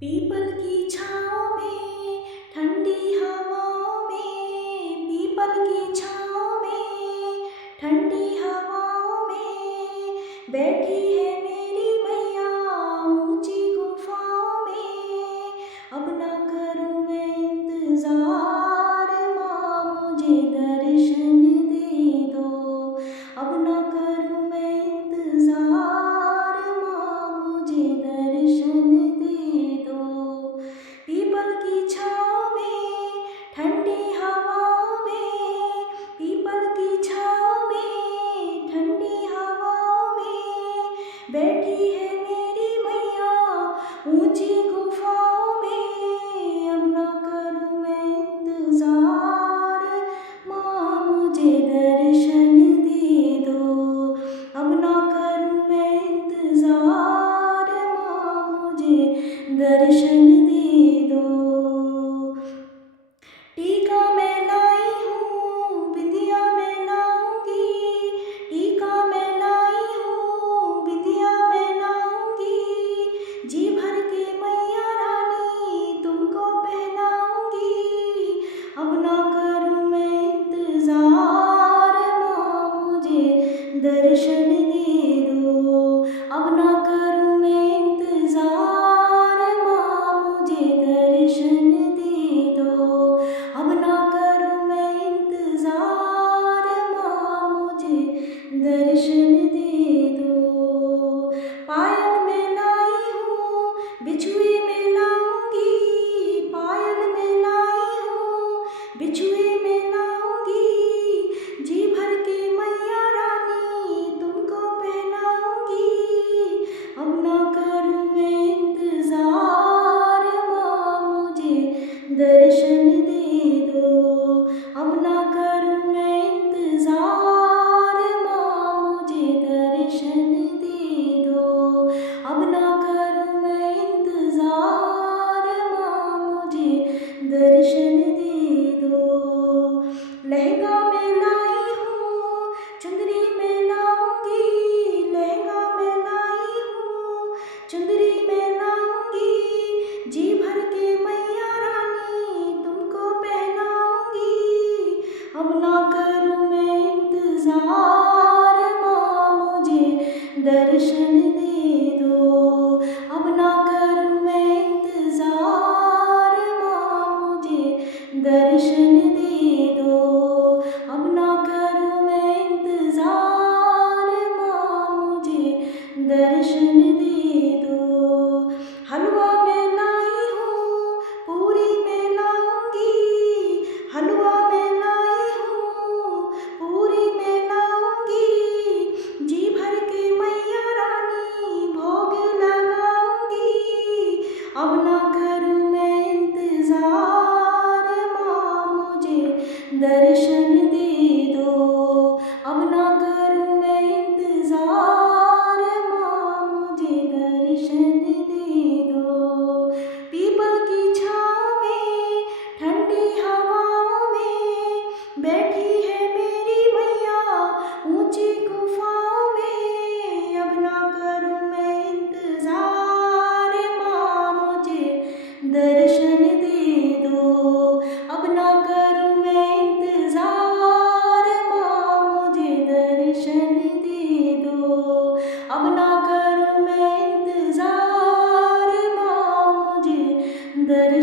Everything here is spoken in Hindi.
पीपल की छाँव में ठंडी हवाओं में, पीपल की छाँव में ठंडी हवाओं में बैठी है मेरी मैया ऊंची गुफाओं में। अब ना करूँ मैं इंतजार माँ मुझे दर्शन दे दो, अब ना करूँ मैं इंतजार माँ मुझे दर्शन दे दो। पीपल की छाँव में ठंडी हवाओं में, पीपल की छाँव में ठंडी हवाओं में बैठी है मेरी मैया ऊंची गुफाओं में। अब ना करूँ मैं इंतजार माँ मुझे दर्शन दे दो, अब ना करूँ मैं इंतजार माँ मुझे दर्शन दे दो। टीका मैं लाई हूँ बिंदिया मैं लाऊंगी, टीका मैं लाई हूँ बिंदिया मैं लाऊंगी, जी भर के मैया रानी तुमको पहनाऊंगी। अब ना करूँ मैं इंतजार माँ मुझे दर्शन दे दो, अब ना करूँ मैं इंतजार माँ मुझे दर्शन दे दो, अब ना करूँ मैं इंतजार माँ मुझे दर्शन दे दो। पायल में लाई हूँ बिछुए में लाऊंगी, पायल में लाई हूँ बिछुए में लाऊंगी, जी भर के मैया रानी तुमको पहनाऊंगी। अब ना करूँ मैं इंतजार माँ मुझे दर्शन दे दो, अब ना करूँ मैं इंतजार माँ मुझे दर्शन दे दो, अब ना करूँ मैं इंतजार माँ मुझे दर्शन दे दो। लहंगा में लाई हूँ चुंदरी में लाऊंगी, लहंगा में लाई हूँ चुंदरी में लाऊंगी, जी भर के मैया रानी तुमको पहनाऊंगी। अब ना करूँ मैं इंतजार माँ मुझे दर्शन दे दो, अब ना करूँ मैं इंतजार माँ मुझे दर्शन दे दो, अब ना करूँ मैं इंतजार माँ मुझे दर्शन दे दो। हलवा में लाई हूँ पूरी में लाऊंगी, हलवा में लाई हूँ पूरी में लाऊंगी, जी भर के मैया रानी भोग लगाऊंगी। अब ना करूँ मैं इंतजार माँ मुझे दर्शन दे दो, अब ना करूँ मैं इंतजार माँ मुझे दर्शन दे दो। पीपल की छाँव में ठंडी हवाओं में बैठी है मेरी मैया ऊंची गुफाओं में। अब ना करूँ मैं इंतजार माँ मुझे दर्शन दे दो, अब ना करूँ मैं इंतजार माँ मुझे दर्शन दे दो, अब ना करूँ मैं इंतजार माँ मुझे दर्शन